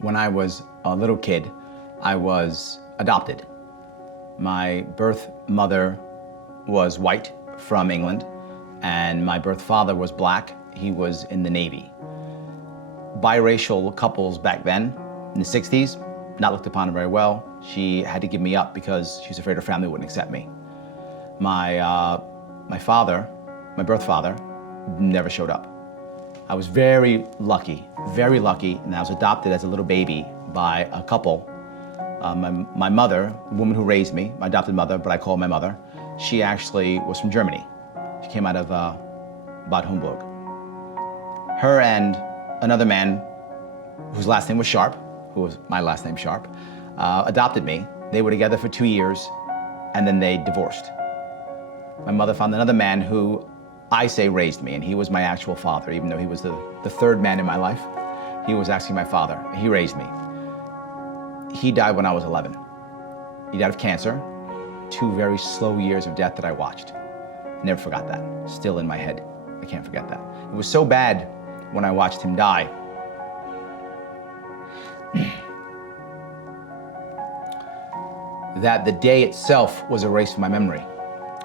When I was a little kid, I was adopted. My birth mother was white from England, and my birth father was black. He was in the Navy. Biracial couples back then, in the 60s, not looked upon very well. She had to give me up because she was afraid her family wouldn't accept me. My father, my birth father, never showed up. I was very lucky, and I was adopted as a little baby by a couple. My mother, the woman who raised me, my adopted mother, but I call her my mother, she actually was from Germany. She came out of Bad Homburg. Her and another man whose last name was Sharpe, who was my last name, Sharpe, adopted me. They were together for 2 years, and then they divorced. My mother found another man who I say raised me, and he was my actual father, even though he was the third man in my life. He was actually my father. He raised me. He died when I was 11. He died of cancer. 2 very slow years of death that I watched. Never forgot that. Still in my head. I can't forget that. It was so bad when I watched him die. That the day itself was erased from my memory.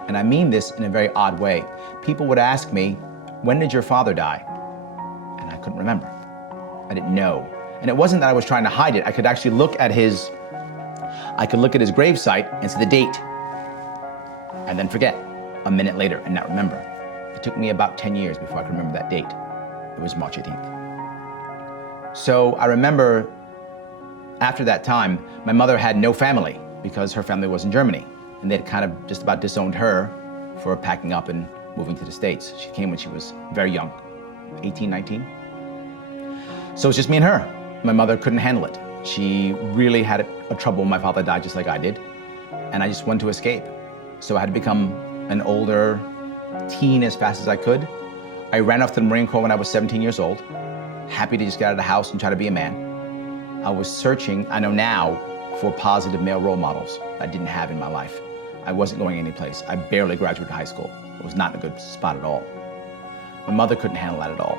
And I mean this in a very odd way. People would ask me, when did your father die? And I couldn't remember. I didn't know. And it wasn't that I was trying to hide it. I could actually look at his gravesite and see the date, and then forget a minute later and not remember. It took me about 10 years before I could remember that date. It was March 18th. So I remember after that time, my mother had no family because her family was in Germany. And they'd kind of just about disowned her for packing up and moving to the States. She came when she was very young, 18, 19. So it was just me and her. My mother couldn't handle it. She really had a trouble when my father died, just like I did. And I just wanted to escape. So I had to become an older teen as fast as I could. I ran off to the Marine Corps when I was 17 years old, happy to just get out of the house and try to be a man. I was searching, I know now, for positive male role models I didn't have in my life. I wasn't going anyplace. I barely graduated high school. It was not in a good spot at all. My mother couldn't handle that at all.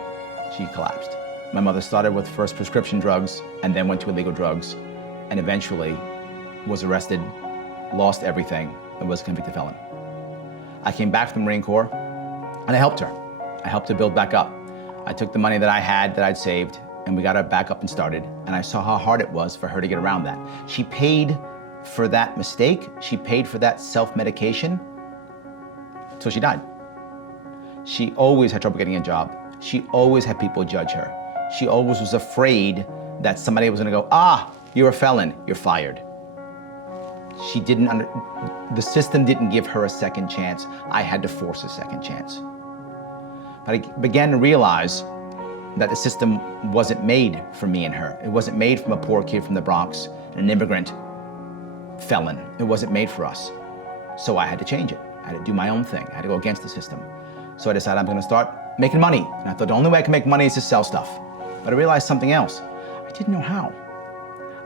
She collapsed. My mother started with first prescription drugs and then went to illegal drugs and eventually was arrested, lost everything, and was a convicted felon. I came back from the Marine Corps and I helped her. I helped her build back up. I took the money that I had, that I'd saved, and we got her back up and started. And I saw how hard it was for her to get around that. She paid for that mistake. She paid for that self-medication till she died. She always had trouble getting a job. She always had people judge her. She always was afraid that somebody was gonna go, you're a felon, you're fired. The system didn't give her a second chance. I had to force a second chance. But I began to realize that the system wasn't made for me and her. It wasn't made from a poor kid from the Bronx, an immigrant felon. It wasn't made for us. So I had to change it. I had to do my own thing. I had to go against the system. So I decided I'm gonna start making money. And I thought the only way I can make money is to sell stuff. But I realized something else. I didn't know how.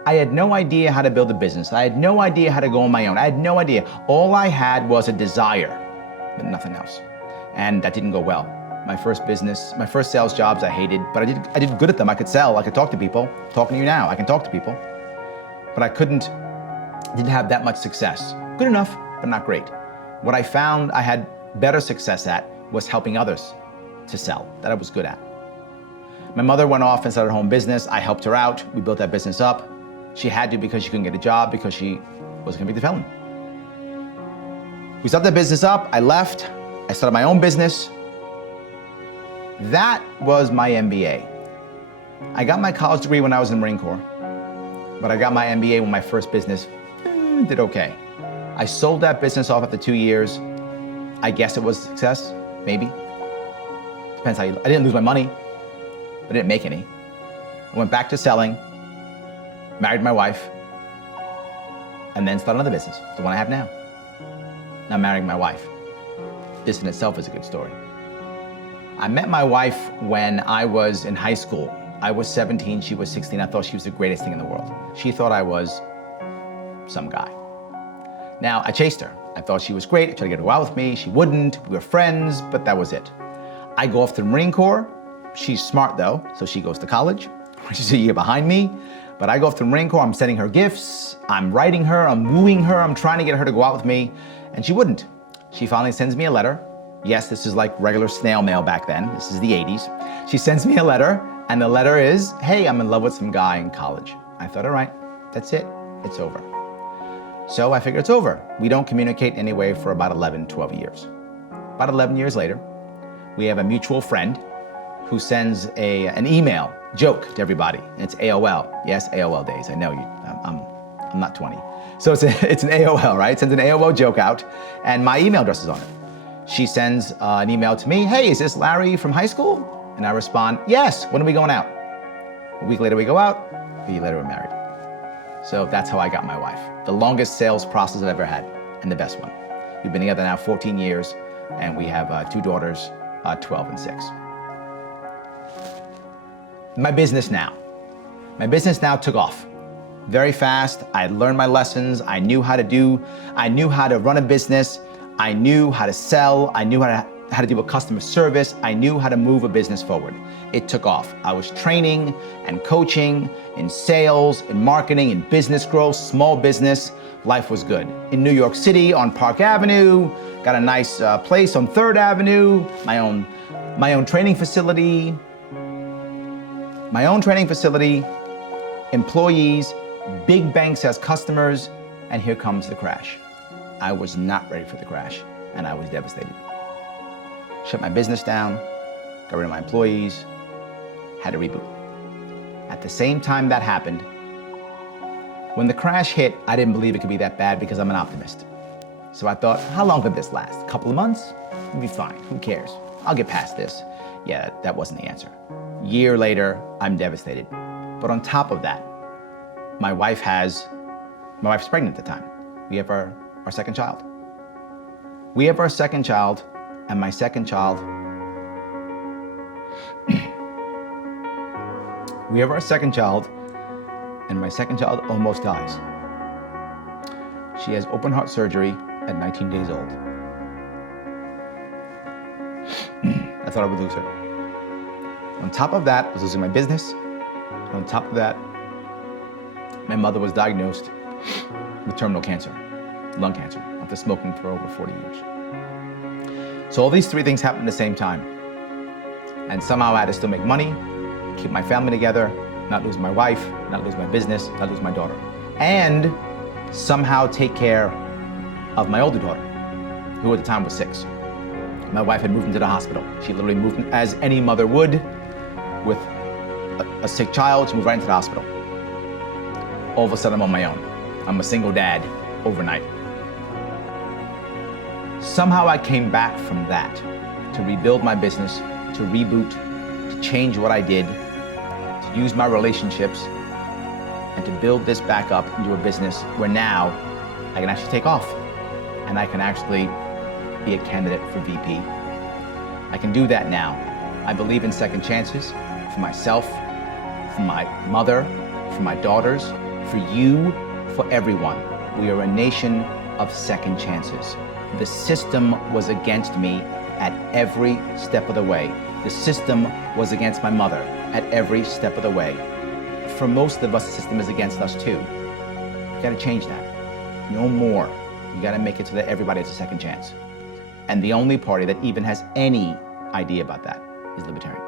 I had no idea how to build a business. I had no idea how to go on my own. I had no idea. All I had was a desire, but nothing else. And that didn't go well. My first business, my first sales jobs I hated, but I did good at them. I could sell, I could talk to people. I'm talking to you now, I can talk to people. But I didn't have that much success. Good enough, but not great. What I found I had better success at was helping others to sell, that I was good at. My mother went off and started her own business. I helped her out. We built that business up. She had to because she couldn't get a job because she was a convicted felon. We started that business up. I left. I started my own business. That was my MBA. I got my college degree when I was in the Marine Corps, but I got my MBA when my first business did okay. I sold that business off after 2 years. I guess it was a success, maybe. Depends how I didn't lose my money. I didn't make any. I went back to selling, married my wife, and then started another business, the one I have now. Now marrying my wife. This in itself is a good story. I met my wife when I was in high school. I was 17, she was 16. I thought she was the greatest thing in the world. She thought I was some guy. Now, I chased her. I thought she was great. I tried to get her out with me. She wouldn't. We were friends, but that was it. I go off to the Marine Corps. She's smart though, so she goes to college. She's a year behind me. But I go off to the Marine Corps, I'm sending her gifts, I'm writing her, I'm wooing her, I'm trying to get her to go out with me, and she wouldn't. She finally sends me a letter. Yes, this is like regular snail mail back then. This is the 80s. She sends me a letter, and the letter is, hey, I'm in love with some guy in college. I thought, all right, that's it, it's over. So I figured it's over. We don't communicate anyway for about 11, 12 years. About 11 years later, we have a mutual friend who sends an email joke to everybody. And it's AOL. Yes, AOL days. I know you. I'm not 20. So it's an AOL, right? Sends an AOL joke out, and my email address is on it. She sends an email to me. Hey, is this Larry from high school? And I respond, yes. When are we going out? A week later we go out. A year later we're married. So that's how I got my wife. The longest sales process I've ever had, and the best one. We've been together now 14 years, and we have 2 daughters, 12 and 6. My business now. My business now took off very fast. I had learned my lessons. I knew how to run a business. I knew how to sell. I knew how to deal with customer service. I knew how to move a business forward. It took off. I was training and coaching in sales, in marketing, in business growth, small business. Life was good. In New York City on Park Avenue, got a nice place on 3rd Avenue, my own training facility. Employees, big banks as customers, and here comes the crash. I was not ready for the crash, and I was devastated. Shut my business down, got rid of my employees, had to reboot. At the same time that happened, when the crash hit, I didn't believe it could be that bad because I'm an optimist. So I thought, how long could this last? A couple of months? It'll be fine, who cares? I'll get past this. Yeah, that wasn't the answer. Year later, I'm devastated. But on top of that, my wife's pregnant at the time. We have our second child. And my second child, almost dies. She has open heart surgery at 19 days old. I thought I would lose her. On top of that, I was losing my business. On top of that, my mother was diagnosed with terminal cancer, lung cancer, after smoking for over 40 years. So all these 3 things happened at the same time. And somehow I had to still make money, keep my family together, not lose my wife, not lose my business, not lose my daughter. And somehow take care of my older daughter, who at the time was 6. My wife had moved into the hospital. She literally moved in, as any mother would, with a sick child, she moved right into the hospital. All of a sudden I'm on my own. I'm a single dad overnight. Somehow I came back from that to rebuild my business, to reboot, to change what I did, to use my relationships, and to build this back up into a business where now I can actually take off and I can actually be a candidate for VP. I can do that now. I believe in second chances for myself, for my mother, for my daughters, for you, for everyone. We are a nation of second chances. The system was against me at every step of the way. The system was against my mother at every step of the way. For most of us, the system is against us too. You gotta change that. No more. You gotta make it so that everybody has a second chance. And the only party that even has any idea about that is libertarian.